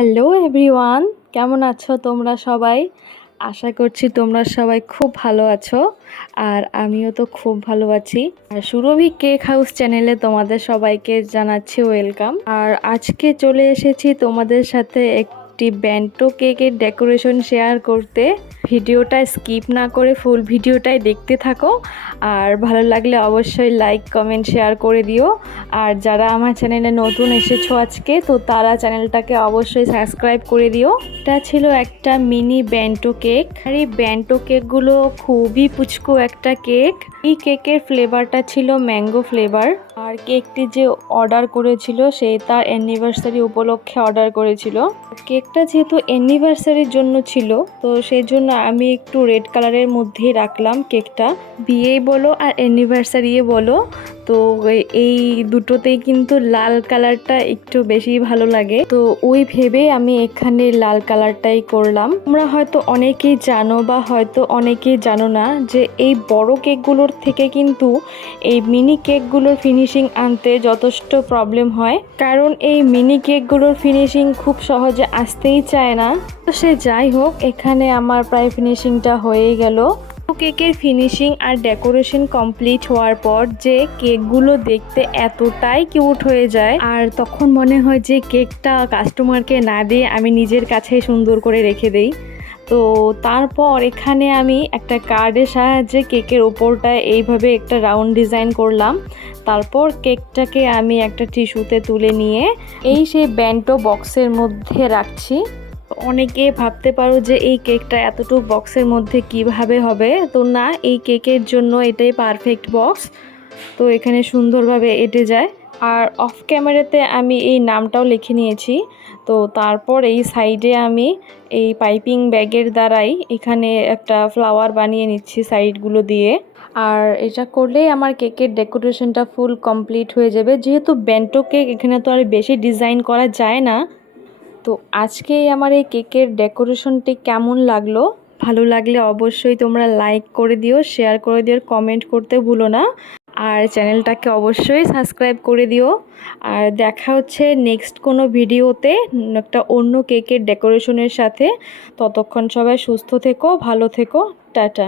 Hello everyone, কেমন আছো তোমরা সবাই? আশা করছি তোমরা সবাই খুব ভালো আছো। আর আমিও তো খুব ভালো আছি। আর সুরভি কেক হাউস চ্যানেলে তোমাদের সবাইকে জানাচ্ছি ওয়েলকাম। আর আজকে চলে এসেছি তোমাদের সাথে একটি বেন্টো কেকের ডেকোরেশন শেয়ার করতে। ভিডিওটা স্কিপ না করে ফুল ভিডিওটাই দেখতে থাকো। আর ভালো লাগলে অবশ্যই লাইক কমেন্ট শেয়ার করে দিও। আর যারা আমার চ্যানেলে নতুন এসেছো আজকে, তো তারা চ্যানেলটাকে অবশ্যই সাবস্ক্রাইব করে দিও। এটা ছিল একটা মিনি বেন্টো কেক। আর এই বেন্টো কেকগুলো খুবই পুচকু একটা কেক। এই কেকের ফ্লেভারটা ছিল ম্যাঙ্গো ফ্লেভার। আর কেকটি যে অর্ডার করেছিল সে তার অ্যানিভার্সারি উপলক্ষে অর্ডার করেছিল। কেকটা যেহেতু অ্যানিভার্সারির জন্য ছিল, তো সেই জন্য আমি একটু রেড কালারের মধ্যেই রাখলাম কেকটা। বিয়েই বলো আর অ্যানিভার্সারি বলো, তো এই দুটোতেই কিন্তু লাল কালারটা একটু বেশি ভালো লাগে। তো ওই ভেবে আমি এখানে লাল কালারটাই করলাম। তোমরা হয়তো অনেকেই জানো বা হয়তো অনেকেই জানো না যে এই বড় কেকগুলোর থেকে কিন্তু এই মিনি কেকগুলোর ফিনিশিং আনতে যথেষ্ট প্রবলেম হয়। কারণ এই মিনি কেকগুলোর ফিনিশিং খুব সহজে আসতেই চায় না। তো সে যাই হোক, এখানে আমার প্রায় ফিনিশিংটা হয়ে গেল। কেকের ফিনিশিং আর ডেকোরেশন কমপ্লিট হওয়ার পর যে কেকগুলো দেখতে এতটাই কিউট হয়ে যায়, আর তখন মনে হয় যে কেকটা কাস্টমারকে না দিয়ে আমি নিজের কাছেই সুন্দর করে রেখে দেই। তো তারপর এখানে আমি একটা কার্ডের সাহায্যে কেকের ওপরটায় এইভাবে একটা রাউন্ড ডিজাইন করলাম। তারপর কেকটাকে আমি একটা টিস্যুতে তুলে নিয়ে সেই বেন্টো বক্সের মধ্যে রাখছি। অনেকে ভাবতে পারো যে এই কেকটা এতটুকু বক্সের মধ্যে কিভাবে হবে, তো না, এই কেকের জন্য এটাই পারফেক্ট বক্স। তো এখানে সুন্দরভাবে এঁটে যায়। আর অফ ক্যামেরাতে আমি এই নামটাও লিখে নিয়েছি। তো তারপর এই সাইডে আমি এই পাইপিং ব্যাগের দ্বারাই এখানে একটা ফ্লাওয়ার বানিয়ে নিচ্ছি সাইডগুলো দিয়ে। আর এটা করলেই আমার কেকের ডেকোরেশনটা ফুল কমপ্লিট হয়ে যাবে। যেহেতু বেন্টো কেক, এখানে তো আর বেশি ডিজাইন করা যায় না। তো আজকে আমার এই কেকের ডেকোরেশনটি কেমন লাগলো? ভালো লাগলে অবশ্যই তোমরা লাইক করে দিও, শেয়ার করে দিও, কমেন্ট করতে ভুলো না। আর চ্যানেলটাকে অবশ্যই সাবস্ক্রাইব করে দিও। আর দেখা হচ্ছে নেক্সট কোনো ভিডিওতে একটা অন্য কেকের ডেকোরেশনের সাথে। ততক্ষণ সবাই সুস্থ থেকো, ভালো থেকো, টাটা।